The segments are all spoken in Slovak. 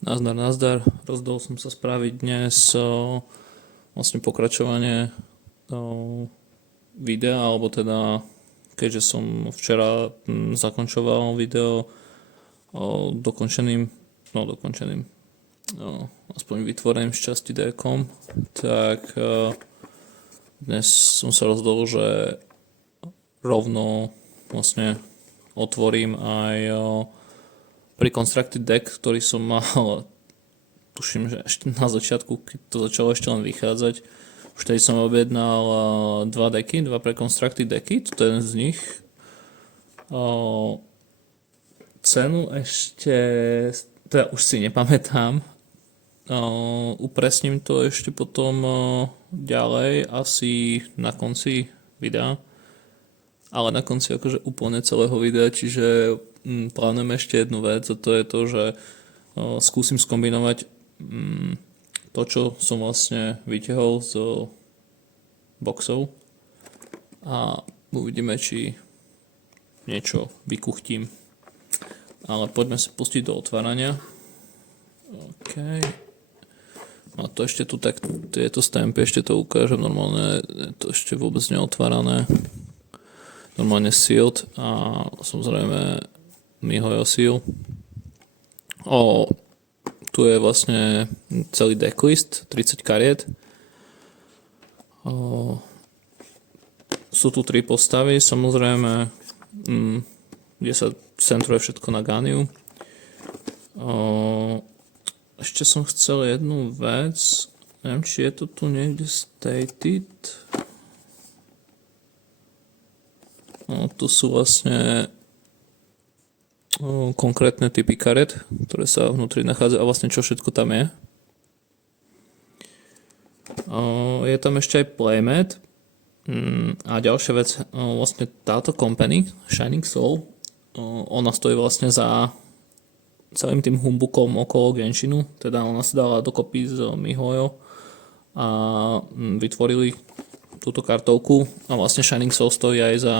Nazdar, nazdar. Rozdol som sa spraviť dnes vlastne pokračovanie videa, alebo teda keďže som včera zakončoval video dokončeným, dokončeným, aspoň vytvoreným z časti DCOM, tak dnes som sa rozhodol, že rovno vlastne otvorím aj Pre-Constructed Deck, ktorý som mal, tuším, že ešte na začiatku, keď to začalo ešte len vychádzať. Už tedy som objednal dva Pre-Constructed Decky, toto je jeden z nich. Cenu ešte, teda už si nepamätám, upresním to ešte potom ďalej, asi na konci videa. Ale na konci akože úplne celého videa, čiže plánujem ešte jednu vec, a to je to, že skúsim skombinovať to, čo som vlastne vytiahol z boxov, a uvidíme, či niečo vykuchtím. Ale poďme sa pustiť do otvárania. OK. No a to ešte tu tak, tieto stampy ešte to ukážem, normálne je to ešte vôbec neotvárané. Normálne sealed a samozrejme MiHoYo seal. Tu je vlastne celý decklist, 30 kariet. Sú tu 3 postavy, samozrejme, kde sa centruje všetko na Ganiu. Ešte som chcel jednu vec, neviem, či je to tu niekde stated. Tu sú vlastne konkrétne typy karet, ktoré sa vnútri nachádzajú, a vlastne čo všetko tam je. Je tam ešte aj playmat. A ďalšia vec, vlastne táto company, Shining Soul, ona stojí vlastne za celým tým humbukom okolo Genshinu, teda ona sa dala dokopy z MiHoYo a vytvorili túto kartovku, a vlastne Shining Soul stojí aj za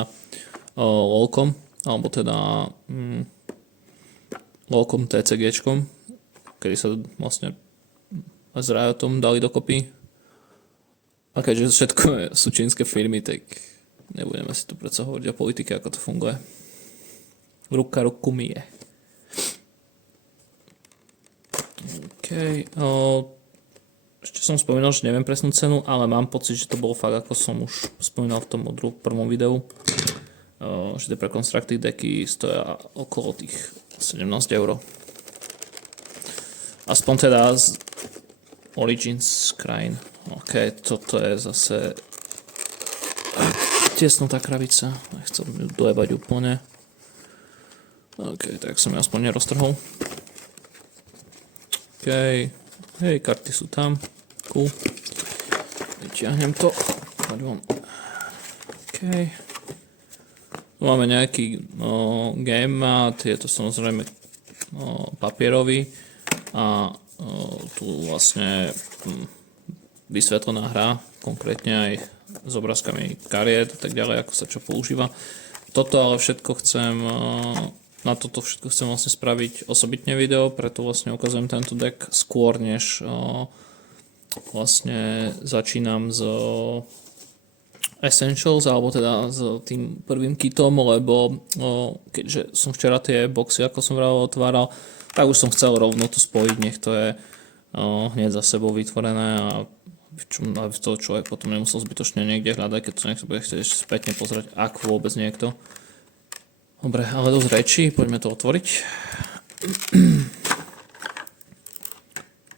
LOLkom, alebo teda LOLkom TCGčkom, kedy sa vlastne s Riotom dali dokopy. A keďže všetko sú čínske firmy, tak nebudeme si tu predsa hovoriť o politike, ako to funguje. Ruka ruku myje. OK. Ešte som spomínal, že neviem presnú cenu, ale mám pocit, že to bolo fakt, ako som už spomínal v tom prvom videu, že tie Pre-Constructed Decky stoja okolo tých 17 €. Aspoň teda z Origins krajín. OK, toto je zase tesnutá krabica, nechcem ju dojebať úplne. OK, tak som ju aspoň neroztrhol. OK, hej, karty sú tam, cool. Vyťahnem to, poď von. OK. Tu máme nejaký game mat, je to samozrejme papierový, a tu vlastne vysvetlená hra, konkrétne aj s obrázkami kariet a tak ďalej, ako sa čo používa. Toto ale všetko chcem, na toto všetko chcem vlastne spraviť osobitne video, preto vlastne ukazujem tento deck skôr, než vlastne začínam z Essentials, alebo teda s tým prvým kitom, lebo keďže som včera tie boxy, ako som vravel, otváral, tak už som chcel rovno to spojiť, nech to je hneď za sebou vytvorené, a aby to človek potom nemusel zbytočne niekde hľadať, keď to niekto bude chcieť ešte spätne pozrieť, ak vôbec niekto. Dobre, ale dosť rečí, poďme to otvoriť.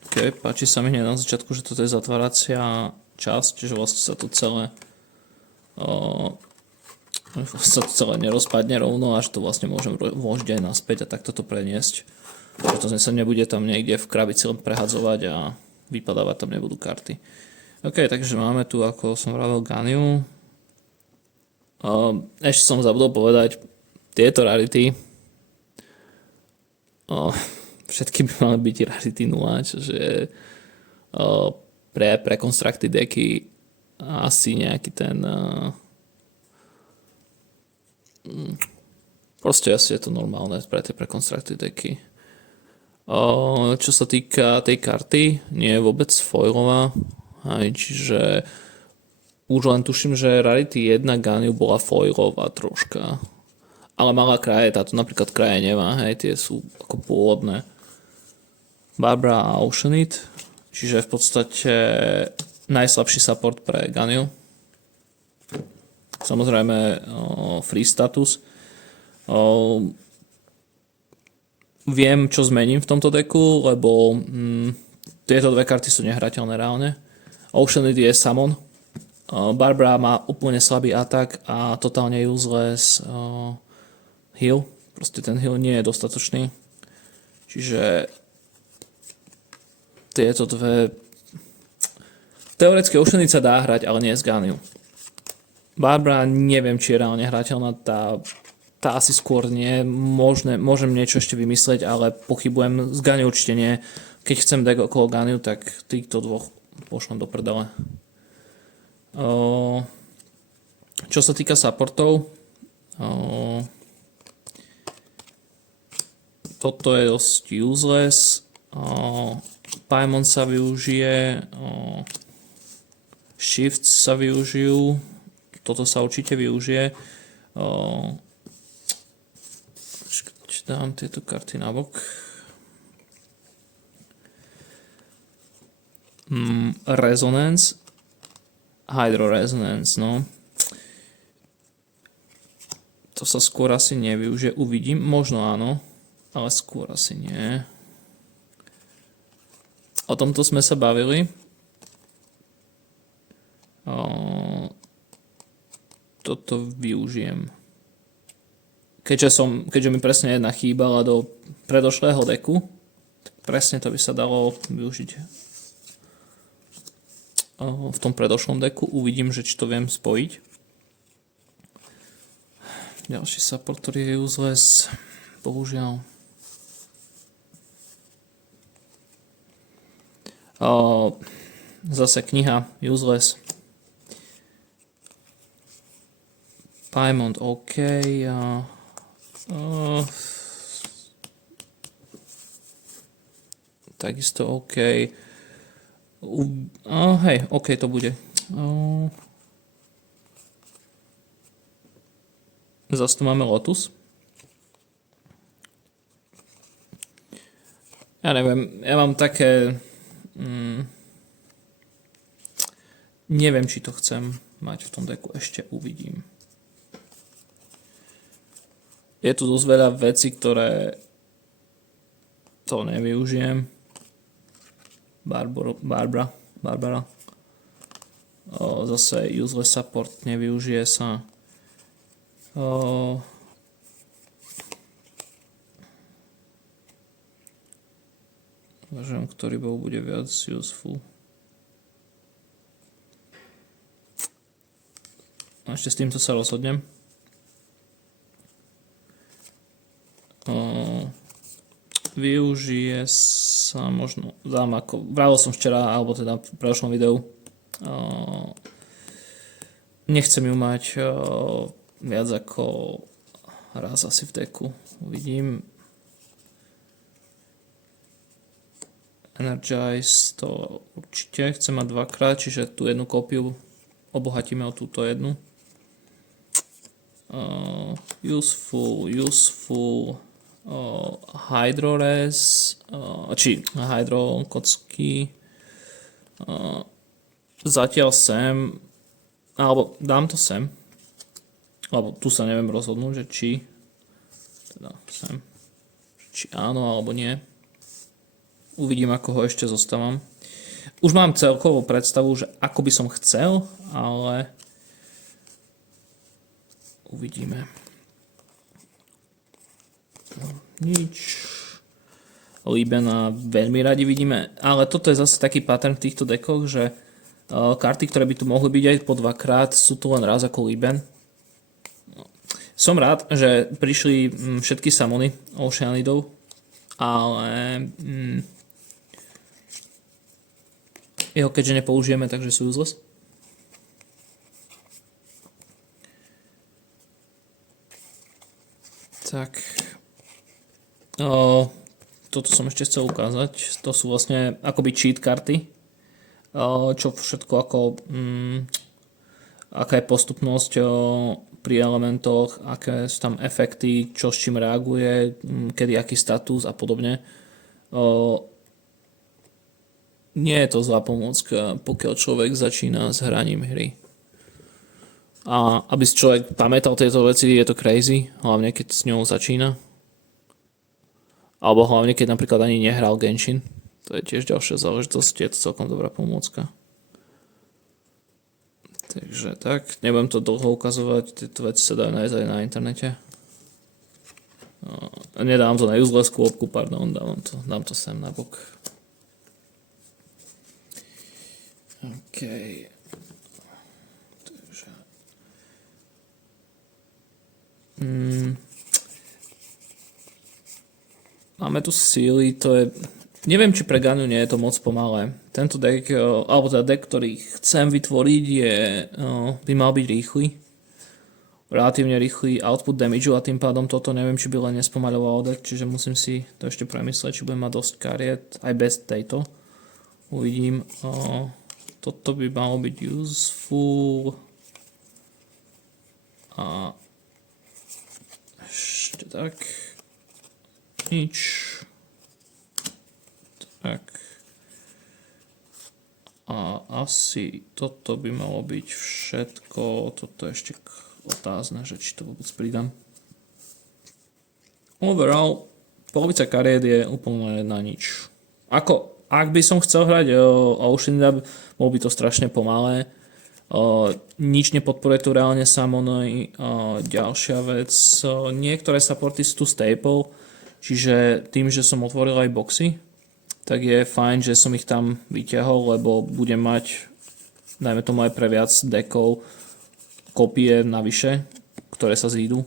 OK, páči sa mi hneď na začiatku, že toto je zatváracia časť, že vlastne sa to celé nerozpadne rovno, až to vlastne môžem vložiť aj naspäť a takto to preniesť. Preto sa nebude tam niekde v krabici len prehadzovať a vypadávať tam nebudú karty. OK, takže máme tu, ako som vravel, Ganiu. Ešte som zabudol povedať, tieto rarity všetky by mali byť rarity 0, čiže pre Constructed Decky asi nejaký ten proste asi je to normálne pre tie Pre-Constructed Decky. Čo sa týka tej karty, nie je vôbec foilová. Aj, čiže už len tuším, že Rarity 1 Ganyu bola foilová troška. Ale malá kraje, táto napríklad kraje nemá, hej, tie sú ako pôvodné. Barbara a Oceanid, čiže v podstate najslabší support pre Ganyu. Samozrejme free status. Viem, čo zmením v tomto deku, lebo tieto dve karty sú nehrateľné reálne. Oceanid je summon. Barbara má úplne slabý atak a totálne useless heal. Proste ten heal nie je dostatočný. Čiže tieto dve... Teoreticky Oceanid sa dá hrať, ale nie z Ganyu. Barbara neviem, či je reálne hrateľná, tá asi skôr nie. Môžem niečo ešte vymyslieť, ale pochybujem. Z Ganyu určite nie. Keď chcem deck okolo Ganyu, tak týchto dvoch pošlem do prdele. Čo sa týka supportov, toto je dosť useless. Paimon sa využije, Shifts sa využijú, toto sa určite využije. Dám tieto karty nabok. Resonance, Hydro Resonance, no. To sa skôr asi nevyužije, uvidím, možno áno, ale skôr asi nie. O tomto sme sa bavili. Toto využijem. Keďže mi presne jedna chýbala do predošlého deku, tak presne to by sa dalo využiť v tom predošlom deku. Uvidím, že či to viem spojiť. Ďalší support, ktorý je useless, bohužiaľ. Zase kniha useless. Paimon OK. Takisto OK. Hej, OK to bude. Zase tu máme Lotus. Ja neviem, ja mám také... neviem, či to chcem mať v tom deku, ešte uvidím. Je tu dosť veľa vecí, ktoré to nevyužijem. Barbara. Zase useless support nevyužije sa. Uvažujem, ktorý bol bude viac useful. A ešte s týmto sa rozhodnem. Využije sa možno ako vravil som včera, alebo teda v predošlom videu, nechcem ju mať viac ako raz asi v deku, uvidím. Energize to určite chcem mať dvakrát, čiže tú jednu kópiu obohatíme o túto jednu. Useful Hydro-Res, či Hydro kocky, zatiaľ sem, alebo dám to sem, alebo tu sa neviem rozhodnúť, že či, teda sem, či áno alebo nie. Uvidím, ako ho ešte zostávam. Už mám celkovú predstavu, že ako by som chcel, ale uvidíme. Nič. Libena veľmi radi vidíme, ale toto je zase taký pattern v týchto dekoch, že karty, ktoré by tu mohli byť aj po dvakrát, sú tu len raz ako Liben. Som rád, že prišli všetky samony Oceanidov, ale jeho keďže nepoužijeme, takže sú useless. Tak. toto som ešte chcel ukázať. To sú vlastne akoby cheat karty, čo všetko ako aká je postupnosť pri elementoch, aké sú tam efekty, čo s čím reaguje, kedy aký status a podobne. Nie je to zlá pomôcka, pokiaľ človek začína s hraním hry. A aby si človek pamätal tieto veci, je to crazy, hlavne keď s ňou začína. Alebo hlavne keď napríklad ani nehral Genshin. To je tiež ďalšia záležitosť, je to celkom dobrá pomôcka. Takže tak, nebudem to dlho ukazovať, tieto veci sa dajú nájsť aj na internete. Nedám to na useless kôpku, pardon, dám to sem na bok. OK. Takže. Máme tu síly, to je... Neviem, či pre Ganyu nie je to moc pomalé. Tento deck, alebo teda deck, ktorý chcem vytvoriť, by mal byť rýchly. Relatívne rýchly output damage a tým pádom toto neviem, či by len nespomaľoval deck, čiže musím si to ešte premyslieť, či budem mať dosť kariet, aj bez tejto. Uvidím. Toto by malo byť useful. A ešte tak. Nič. Tak. A asi toto by malo byť všetko. Toto je ešte otázne, že či to vôbec pridám. Overall, polovica kariet je úplne na nič. Ak by som chcel hrať Ocean Dub, bol by to strašne pomalé. Nič nepodporuje tu reálne samony. Ďalšia vec, niektoré supporty sú tu staple, čiže tým, že som otvoril aj boxy, tak je fajn, že som ich tam vyťahol, lebo budem mať, dajme tomu aj pre viac dekov, kopie navyše, ktoré sa zídu.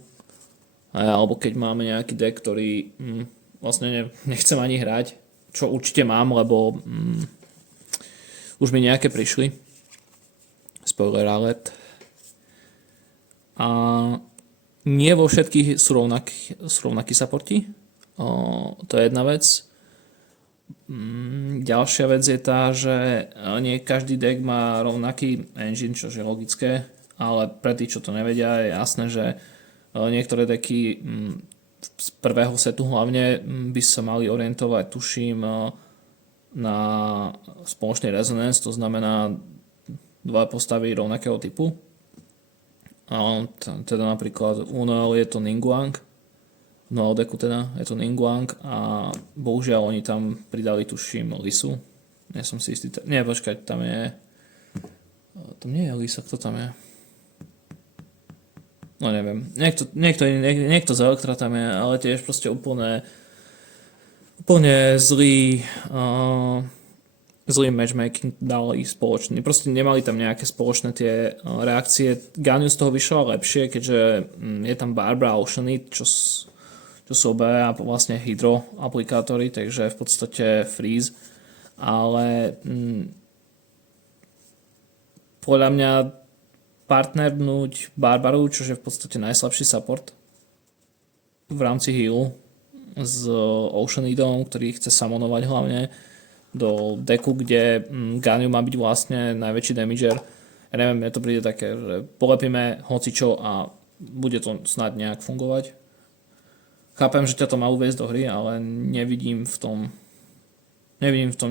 Alebo keď máme nejaký deck, ktorý vlastne nechcem ani hrať, čo určite mám, lebo už mi nejaké prišli. Spoiler alert. A nie vo všetkých sú rovnakí supporti. To je jedna vec. Ďalšia vec je tá, že nie každý deck má rovnaký engine, čo je logické, ale pre tých, čo to nevedia, je jasné, že niektoré decky z prvého setu hlavne by sa mali orientovať, tuším, na spoločný resonance, to znamená dva postavy rovnakého typu. Teda napríklad u Noel je to Ningguang, v Noel decku teda je to Ningguang a bohužiaľ oni tam pridali, tuším, Lisu. Nie som si istý. Nie, počkať, tam je... Tam nie je Lisa, kto tam je? No neviem. Niekto z Elektra tam je, ale tiež proste úplne zlý matchmaking dali spoločný. Proste nemali tam nejaké spoločné tie reakcie. Ganyu z toho vyšla lepšie, keďže je tam Barbara a Oceanid, čo sú obe vlastne hydro aplikátory, takže v podstate freeze. Ale podľa mňa partnernúť Barbaru, čo je v podstate najslabší support v rámci healu s Oceanidom, ktorý chce summonovať hlavne do deku, kde Ganyu má byť vlastne najväčší damager. Ja neviem, mne to príde také, že polepíme hocičo a bude to snad nejak fungovať. Chápem, že ťa to má uviesť do hry, ale nevidím v tom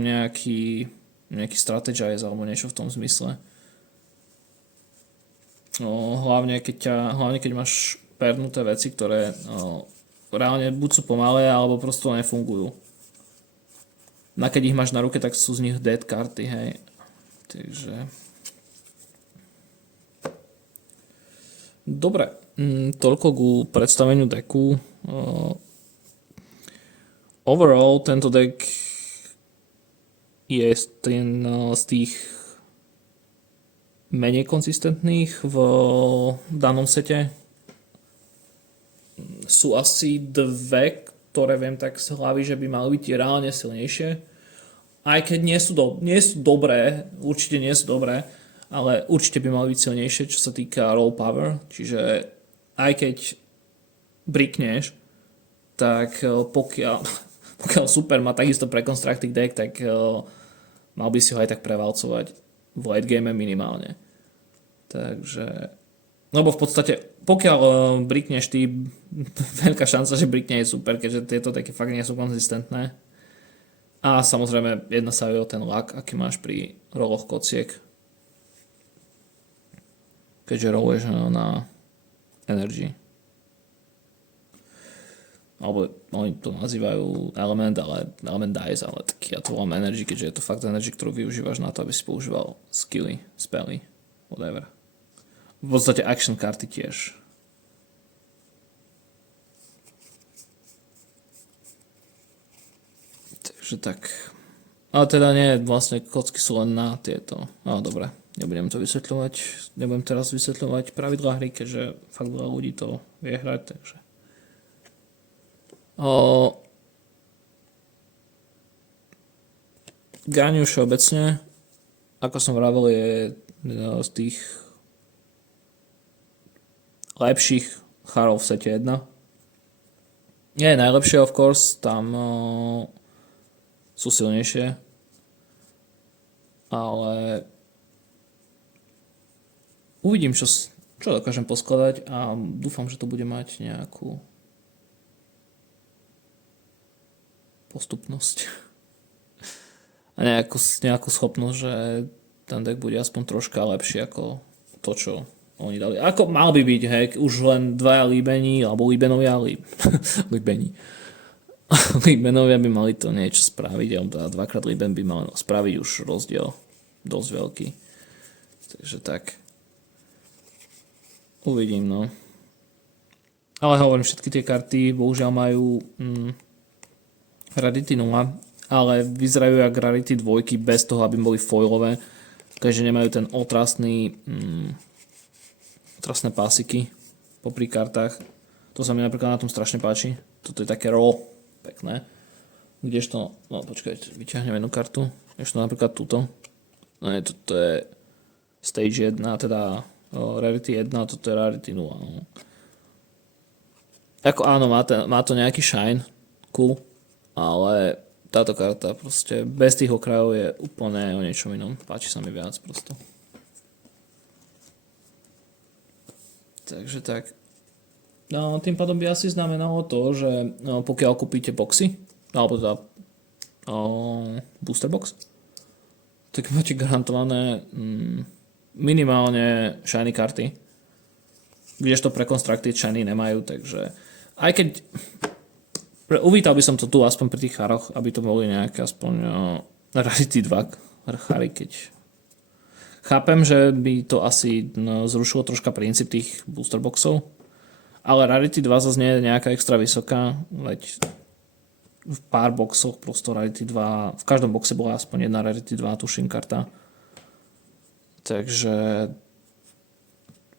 nejaký strategize alebo niečo v tom zmysle. Hlavne keď máš pernuté veci, ktoré reálne buď sú pomalé, alebo prosto nefungujú. A keď ich máš na ruke, tak sú z nich dead karty, hej. Takže... Dobre, toľko ku predstaveniu deku. Overall, tento deck je z tých menej konzistentných v danom sete. Sú asi dve, ktoré viem tak z hlavy, že by mali byť reálne silnejšie. Aj keď nie sú dobré, určite nie sú dobré, ale určite by mali byť silnejšie, čo sa týka raw power. Čiže aj keď brikneš, tak pokiaľ pokiaľ super má takisto preconstructed deck, tak mal by si ho aj tak prevalcovať v late game minimálne. Takže, lebo v podstate, pokiaľ brikneš ty, veľká šanca, že brikne je super, keďže tieto také fakt nie sú konzistentné. A samozrejme, jedna sa je o ten luck, aký máš pri roloch kociek. Keďže roluješ na energy. Alebo oni to nazývajú element, ale element dice, ale taký ja to volám energy, keďže je to fakt energy, ktorú využívaš na to, aby si používal skilly, spely, whatever. V podstate action karty tiež. Takže tak. Ale teda nie, vlastne kocky sú len na tieto. No dobre, nebudem to vysvetľovať. Nebudem teraz vysvetľovať pravidlá hry, keďže fakt veľa ľudí to vie hrať, takže. Gáňu všeobecne, ako som vravel, je z tých lepších charov v sete 1. Nie je najlepšie, of course, tam sú silnejšie, ale uvidím, čo dokážem poskladať a dúfam, že to bude mať nejakú postupnosť a nejakú schopnosť, že ten deck bude aspoň troška lepší ako to, čo oni dali. Ako mal by byť, hej, už len dvaja líbení, alebo líbenovia, líbenovia by mali to niečo spraviť, alebo teda dvakrát líben by mal spraviť už rozdiel dosť veľký. Takže tak. Uvidím, no. Ale hovorím, všetky tie karty bohužiaľ majú Rarity 0, ale vyzerajú jak Rarity 2 bez toho, aby boli foilové, takže nemajú ten otrasné pásiky popri kartách. To sa mi napríklad na tom strašne páči. Toto je také raw, pekné. Kdežto, no počkajte, vyťahnem jednu kartu. Ešte napríklad túto. No nie, toto je Stage 1, teda Rarity 1, a toto je Rarity 0. No. Ako áno, má to nejaký shine, cool, ale táto karta proste bez tých okrajov je úplne o niečom inom. Páči sa mi viac prosto. Takže tak. No, tým pádom by asi znamenalo to, že pokiaľ kúpite boxy, alebo teda booster box, tak máte garantované minimálne shiny karty, kdežto Preconstructed shiny nemajú, takže aj keď uvítal by som to tu aspoň pri tých charoch, aby to boli nejaké aspoň Rarity 2 chary, keď chápem, že by to asi zrušilo troška princíp tých booster boxov, ale Rarity 2 zase nie je nejaká extra vysoká, veď v pár boxoch prosto Rarity 2, v každom boxe bola aspoň jedna Rarity 2, tuším, karta. Takže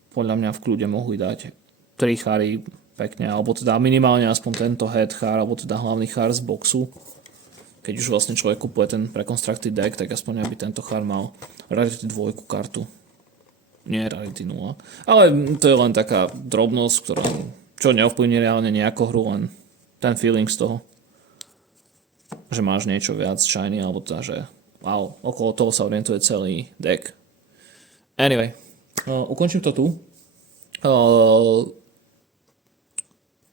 podľa mňa v kľude mohli dať 3 chary pekne, alebo teda minimálne aspoň tento head char, alebo teda hlavný char z boxu. Keď už vlastne človek kupuje ten Preconstructed deck, tak aspoň aby tento char mal Rarity 2 kartu. Nie Rarity 0. Ale to je len taká drobnosť, čo neovplyvní reálne nejakú hru, len ten feeling z toho, že máš niečo viac shiny, alebo teda, že wow, okolo toho sa orientuje celý deck. Anyway, ukončím to tu.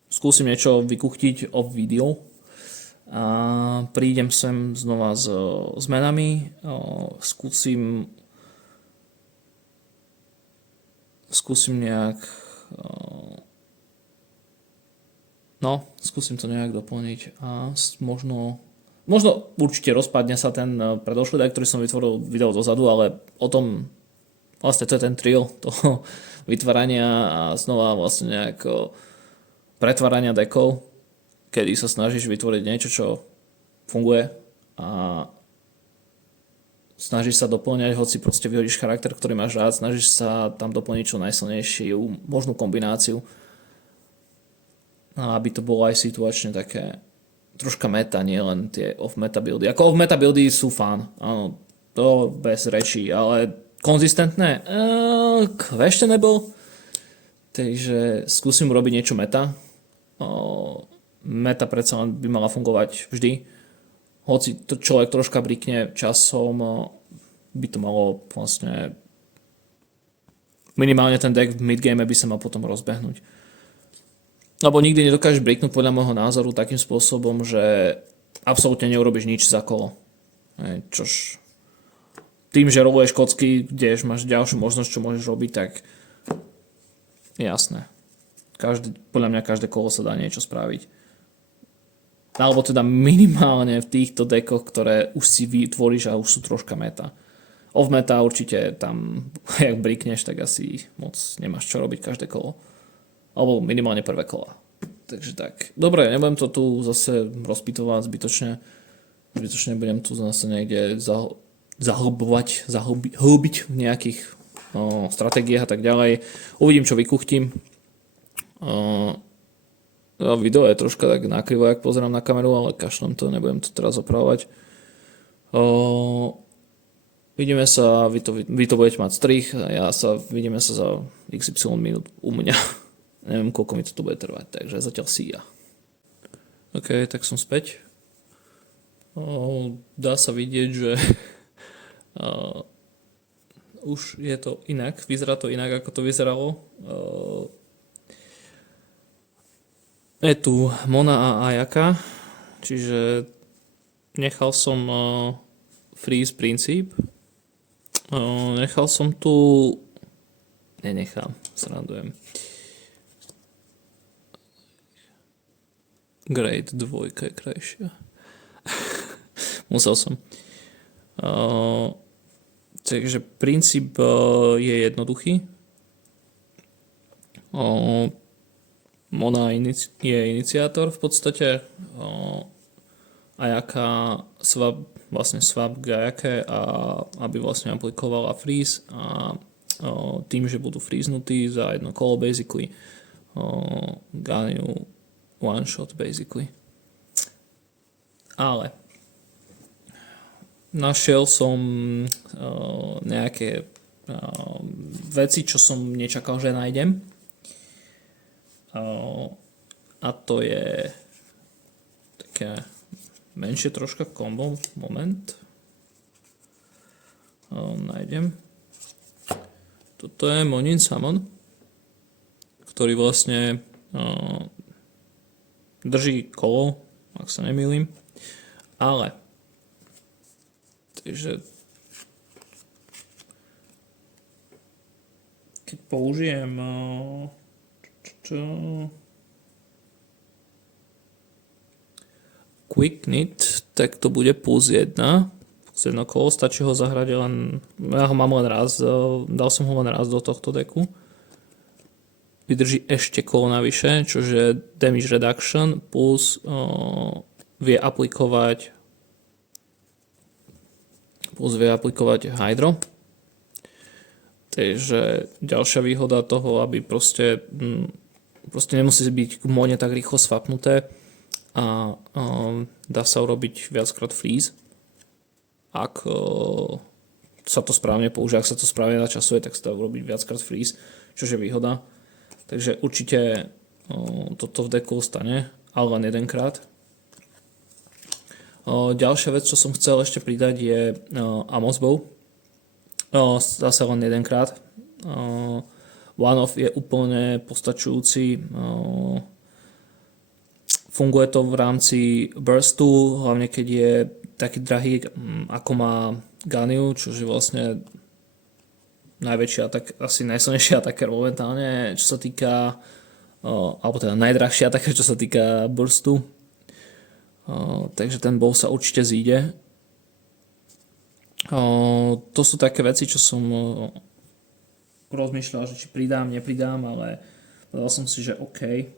Skúsim niečo vykuchtiť off video a prídem sem znova s zmenami. Skúsim nejak skúsim to nejak doplniť a možno určite rozpadne sa ten predošlý deck, ktorý som vytvoril video dozadu, ale o tom vlastne to je ten thrill toho vytvárania a znova vlastne nejako pretvárania dekov, kedy sa snažíš vytvoriť niečo, čo funguje a snažíš sa doplňať, hoci proste vyhodíš charakter, ktorý máš rád, snažíš sa tam doplniť čo najsilnejšiu možnú kombináciu, aby to bolo aj situačne také troška meta, nie len tie off-meta buildy. Ako off-meta buildy sú fun, áno, to bez rečí, ale konzistentné? Questionable. Takže skúsim urobiť niečo meta. meta predsa len by mala fungovať vždy. Hoci to človek troška brikne časom, by to malo vlastne minimálne ten deck v midgame by sa mal potom rozbehnúť. Lebo nikdy nedokážeš briknúť podľa môjho názoru takým spôsobom, že absolútne neurobiš nič za kolo. Čož tým, že roluješ kocky, kde máš ďalšiu možnosť, čo môžeš robiť, tak jasné. Podľa mňa každé kolo sa dá niečo spraviť. Alebo teda minimálne v týchto dekoch, ktoré už si vytvoríš a už sú troška meta. Off meta určite tam, jak brikneš, tak asi moc nemáš čo robiť každé kolo. Alebo minimálne prvé kola. Takže tak. Dobre, nebudem to tu zase rozpýtovať zbytočne. Zbytočne budem tu zase niekde zahlbiť v nejakých stratégiách a tak ďalej. Uvidím, čo vykuchtím. Video je troška tak nakrivo, jak pozerám na kameru, ale kašlem to, nebudem to teraz opravovať. Vidíme sa, vy to budete mať strich a vidíme sa za XY minút u mňa. Neviem, koľko mi to bude trvať, takže zatiaľ si ja. OK, tak som späť. Dá sa vidieť, že už je to inak, vyzerá to inak, ako to vyzeralo. Je tu Mona a Ayaka, čiže nechal som freeze princíp. Nechal som tu... srandujem. Grade 2 je krajšia. Musel som. Takže princíp je jednoduchý. Mona je iniciátor v podstate. Ayaka swap k Ayake, a aby vlastne aplikovala freeze a tým, že budú freeznutí za jedno kolo basically Ganyu one shot basically. Ale našiel som nejaké veci, čo som nečakal, že nájdem. A to je také menšie troška kombo. Moment. Nájdem. Toto je Monin Summon, ktorý vlastne drží kolo, ak sa nemýlim. Ale takže keď použijem Quick Knit, tak to bude plus 1 kolo, stačí ho zahrať len, ja ho mám len raz, dal som ho len raz do tohto deku. Vydrží ešte kolo navyše, čože damage reduction plus vie aplikovať hydro. Takže ďalšia výhoda toho, aby proste nemusí byť k mone tak rýchlo svapnuté a dá sa urobiť viackrát freeze. Ak sa to správne použije, ak sa to správne načasuje, tak sa dá urobiť viackrát freeze, čo je výhoda. Takže určite toto v deku stane, ale len jedenkrát. Ďalšia vec, čo som chcel ešte pridať, je Amos Bow. Zase len jedenkrát. One-off je úplne postačujúci. Funguje to v rámci burstu, hlavne keď je taký drahý, ako má Ganyu, čo je vlastne najväčší atak, asi najsilnejší ataker momentálne, čo sa týka, alebo teda najdrahší ataker, čo sa týka burstu. Takže ten bow sa určite zíde. To sú také veci, čo som rozmýšľal, že či pridám, nepridám, ale povedal som si, že OK.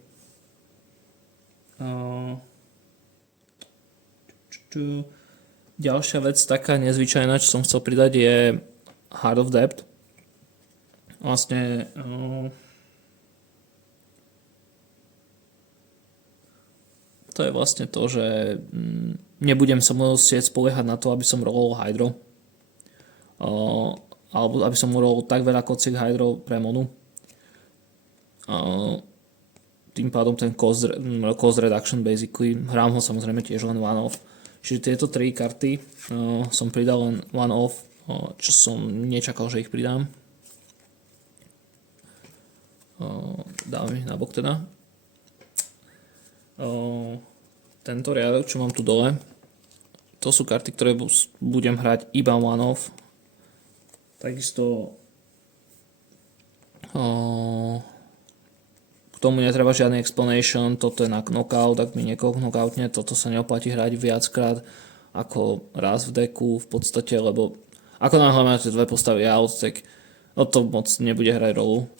Ďalšia vec taká nezvyčajná, čo som chcel pridať, je Heart of Depth. Vlastne to je vlastne to, že nebudem sa musieť spoliehať na to, aby som rolol hydro. Alebo aby som rolol tak veľa kociek hydro pre monu. tým pádom ten cost reduction basically. Hrám ho samozrejme tiež len one off. Čiže tieto 3 karty som pridal len one off, čo som nečakal, že ich pridám. Dám ich nabok teda. Tento riadok, čo mám tu dole, to sú karty, ktoré budem hrať iba one off. Takisto k tomu netreba žiadny explanation, toto je na knockout, ak mi niekoho knockoutne, toto sa neoplatí hrať viackrát ako raz v deku v podstate, lebo ako náhle máte dve postavy out, tak to moc nebude hrať rolu.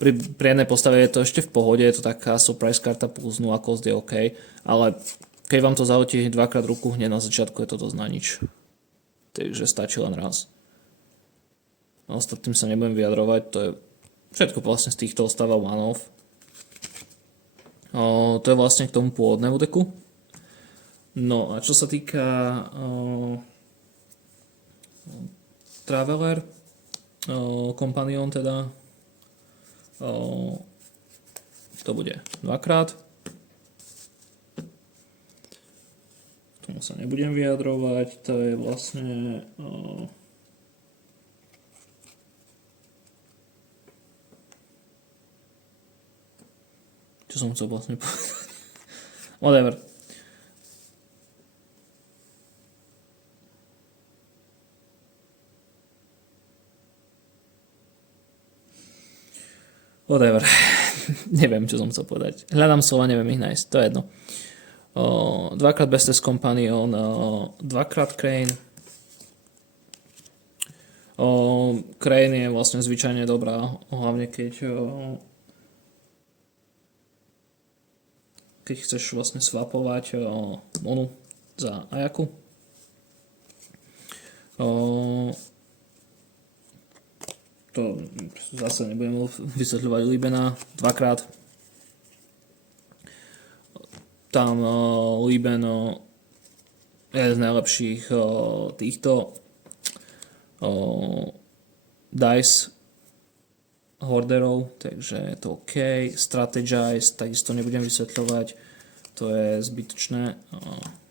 Pri jednej postave je to ešte v pohode, je to taká surprise karta plus 0 cost je OK, ale keď vám to zaletí dvakrát ruku hneď na začiatku, je to dosť na nič. Takže stačí len raz. A ostatným sa nebudem vyjadrovať, to je všetko vlastne z týchto ostáva one off. To je vlastne k tomu pôvodnému deku. No a čo sa týka Traveler, Companion teda, to bude dvakrát. K tomu sa nebudem vyjadrovať, to je vlastne čo som chcel vlastne povedať. Whatever. Whatever. Neviem, čo som chcel povedať. Hľadám slova, neviem ich nájsť. To je jedno. Dvakrát Bestes Companion, dvakrát Crane. Crane je vlastne zvyčajne dobrá, hlavne keď chceš vlastne swapovať Monu za Ayaku. To zase nebudem vysvetľovať Libena dvakrát. Tam Liben je z najlepších týchto dice hoarderov, takže je to OK. Strategize, takisto nebudem vysvetľovať, to je zbytočné.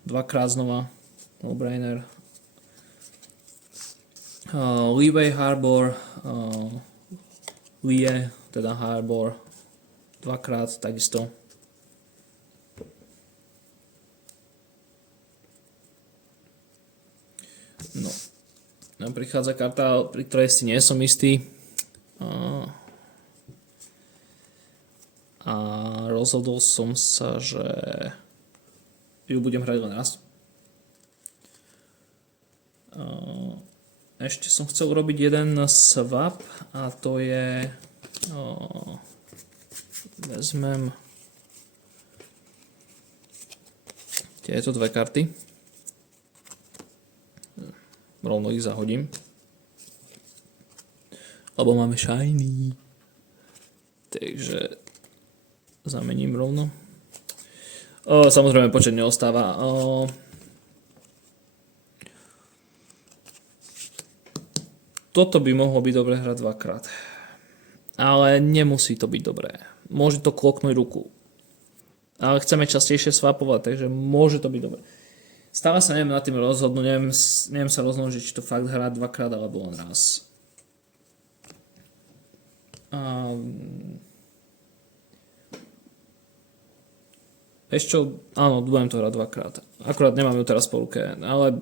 Dvakrát znova, no-brainer. Leeway Harbor, Lie, teda Harbor, dvakrát takisto. No. Nám prichádza karta, pri ktorej si nie som istý. A rozhodol som sa, že ju budem hrať len raz. Ešte som chcel urobiť jeden swap a to je vezmem tieto dve karty, rovno ich zahodím, lebo máme shiny, takže zamením rovno. Samozrejme počet neostáva. Toto by mohlo byť dobre hrať dvakrát. Ale nemusí to byť dobré. Môže to kloknúť ruku. Ale chceme častejšie swapovať, takže môže to byť dobré. Stále sa neviem nad tým rozhodnúť, neviem sa rozhodnúť, či to fakt hrať dvakrát alebo len raz. Ešte áno, budem to hrať dvakrát. Akurát nemám ju teraz po ruke, ale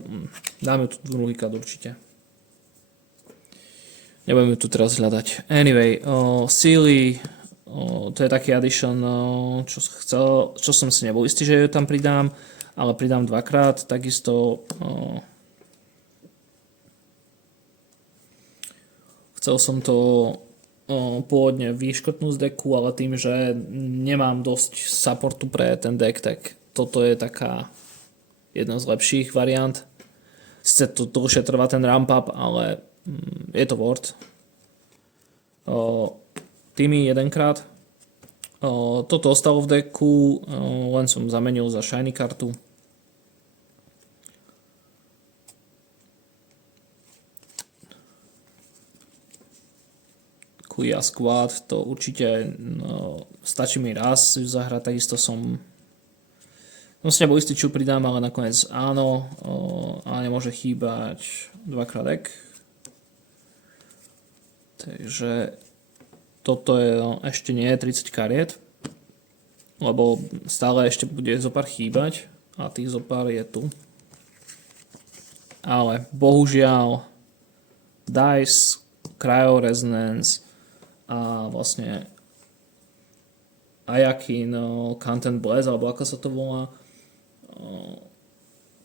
dáme tu druhýkrát určite. Nebudem ju tu teraz hľadať. Anyway, Sealy, to je taký addition, čo som si nebol istý, že ju tam pridám, ale pridám dvakrát. Takisto chcel som to pôvodne vyškrtnúť z deku, ale tým, že nemám dosť supportu pre ten deck, tak toto je taká jedna z lepších variant. Sice to dlhšie trvá ten ramp up, ale je to worth. Tými jedenkrát. Toto ostalo v deku, len som zamenil za shiny kartu. Kuya Squad, to určite stačí mi raz ju zahrať, takisto som si nebol istý, čo pridám, ale nakoniec áno, a nemôže chýbať dvakrát deck. Takže toto je, ešte nie je 30 kariet, lebo stále ešte bude zopár chýbať a tých zopár je tu. Ale bohužiaľ Dice, Cryo Resonance a vlastne Ayakin, Content Blaze, alebo ako sa to volá,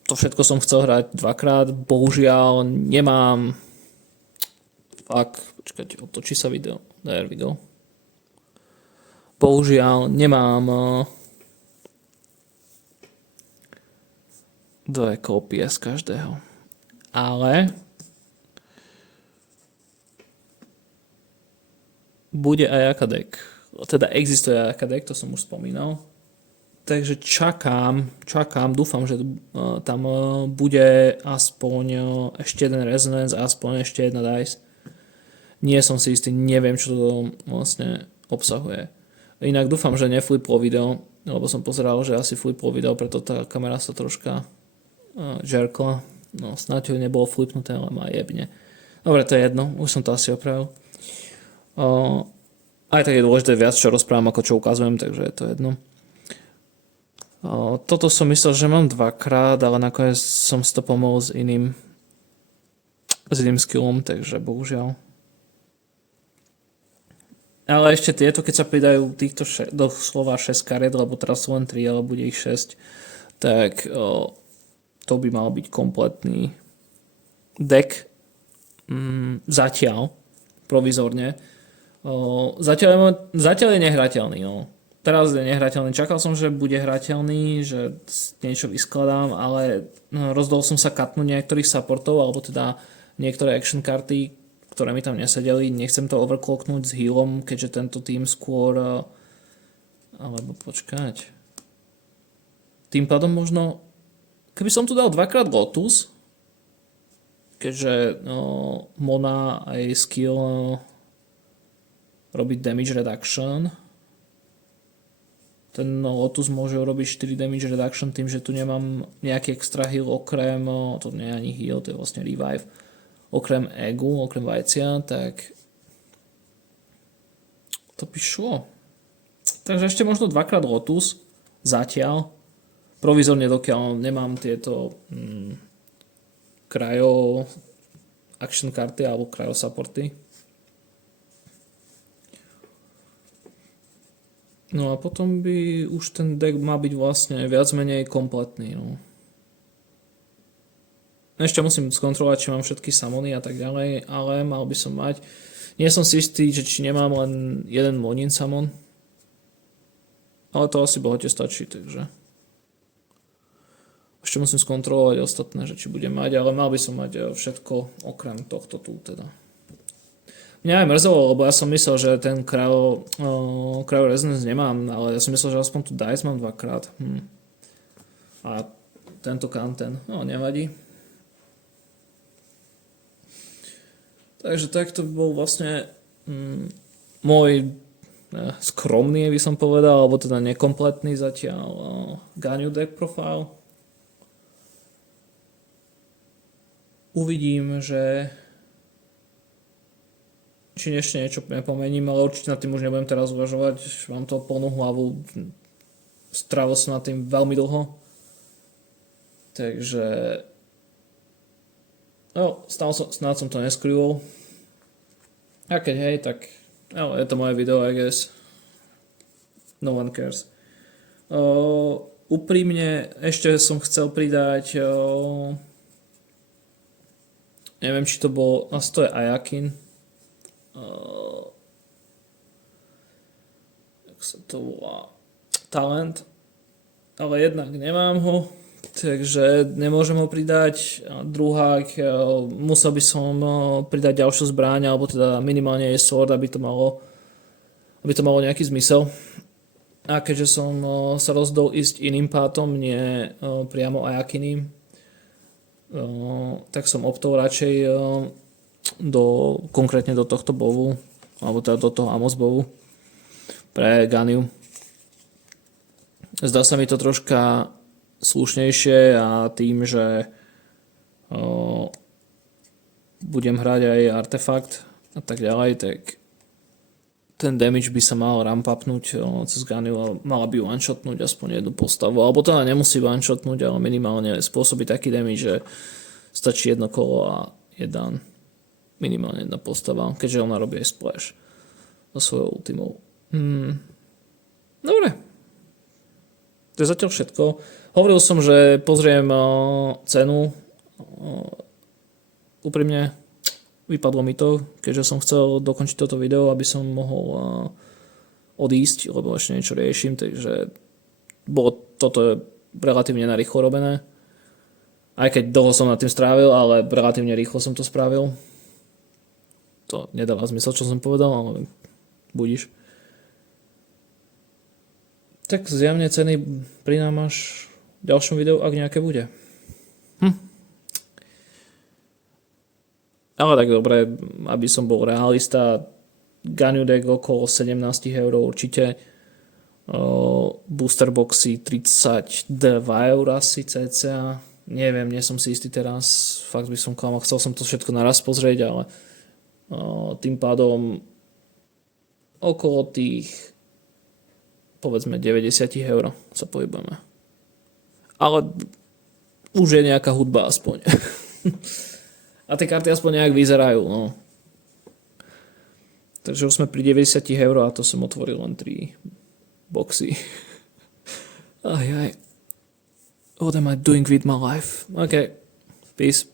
to všetko som chcel hrať dvakrát, bohužiaľ nemám. Počkajte, otočí sa video. There we go. Bohužiaľ nemám dve kópie z každého. Ale bude Ayaka deck. Teda existuje Ayaka deck, to som už spomínal. Takže čakám, dúfam, že tam bude aspoň ešte jeden Resonance a aspoň ešte jedna Dice. Nie som si istý, neviem, čo to vlastne obsahuje. Inak dúfam, že nefliplo video, lebo som pozeral, že asi fliplo video, preto tá kamera sa troška žerkla. No, snáď ho nebolo flipnuté, ale má jebne. Dobre, to je jedno, už som to asi opravil. Aj tak je dôležité viac, čo rozprávam, ako čo ukazujem, takže je to jedno. Toto som myslel, že mám dvakrát, ale nakoniec som si to pomohol s iným skillom, takže bohužiaľ. Ale ešte tieto, keď sa pridajú týchto doslova 6 kariet, lebo teraz sú len 3, ale bude ich 6, tak to by mal byť kompletný deck zatiaľ, provizorne. Zatiaľ je nehrateľný. No. Teraz je nehrateľný. Čakal som, že bude hrateľný, že niečo vyskladám, ale rozdol som sa katnúť niektorých supportov, alebo teda niektoré action karty, ktoré mi tam nesedeli. Nechcem to overclocknúť s healom, keďže tento tým skôr... Alebo počkať. Tým pádom možno... Keby som tu dal dvakrát Lotus, keďže Mona aj skill robiť damage reduction. Ten Lotus môže urobiť 4 damage reduction tým, že tu nemám nejaký extra heal okrem, to nie je ani heal, to je vlastne revive, okrem eggu, okrem vajcia, tak to by šlo. Takže ešte možno dvakrát Lotus, zatiaľ, provizorne dokiaľ nemám tieto cryo action karty alebo cryo supporty. No a potom by už ten deck má byť vlastne viac menej kompletný. No. Ešte musím skontrolovať, či mám všetky samony a tak ďalej, ale mal by som mať. Nie som si istý, že či nemám len jeden Monin samon. Ale to asi bohate stačí, takže... Ešte musím skontrolovať ostatné, že či budem mať, ale mal by som mať všetko okrem tohto tu teda. Mňa aj mrzelo, lebo ja som myslel, že ten Cryo Resonance nemám, ale ja som myslel, že aspoň tu Dice mám dvakrát. A tento content, no nevadí. Takže takto by bol vlastne môj skromný, by som povedal, alebo teda nekompletný zatiaľ Ganyu deck profile. Uvidím, že či ešte niečo nepomením, ale určite nad tým už nebudem teraz uvažovať. Mám to plnú hlavu. Strávil som nad tým veľmi dlho. Takže... No, snáď som to neskrýval. A keď hej, tak... No, je to moje video, I guess. No one cares. Úprimne, ešte som chcel pridať... neviem, či to bol... Asi to je Ayakin. Jak sa to volá, talent, ale jednak nemám ho, takže nemôžem ho pridať. A druhák, musel by som pridať ďalšiu zbraň, alebo teda minimálne je sword, aby to malo nejaký zmysel. A keďže som sa rozdol ísť iným pátom, nie priamo Ayakiným, tak som optol radšej konkrétne do tohto bovu, alebo teda do toho Amos bovu. pre Ganiu. Zdá sa mi to troška slušnejšie a tým, že budem hrať aj artefakt a tak ďalej, tak ten damage by sa mal ramp upnúť cez Ganiu a mala by one-shotnúť aspoň jednu postavu. Alebo teda nemusí one-shotnúť, ale minimálne spôsobiť taký damage, že stačí jedno kolo a je done. Minimálne jedna postava, keďže ona robí aj splash so svojou ultimou. Dobre. To je zatiaľ všetko. Hovoril som, že pozriem cenu. Úprimne vypadlo mi to, keďže som chcel dokončiť toto video, aby som mohol odísť, lebo ešte niečo riešim, takže bolo toto relatívne narýchlo robené. Aj keď dlho som nad tým strávil, ale relatívne rýchlo som to spravil. To nedáva zmysel, čo som povedal, ale budíš. Tak zjavne ceny prinám až v ďalšom videu, ak nejaké bude. Ale tak dobre, aby som bol realista, Ganiu deck okolo 17 € určite, booster boxy 32 € asi cca, neviem, nie som si istý teraz, fakt by som klamal, chcel som to všetko naraz pozrieť, ale tým pádom okolo tých povedzme 90 € sa pohybujeme. Ale už je nejaká hudba aspoň. A tie karty aspoň nejak vyzerajú, no. Takže už sme pri 90 € a to som otvoril len 3 boxy. What am I doing with my life? Okay, peace.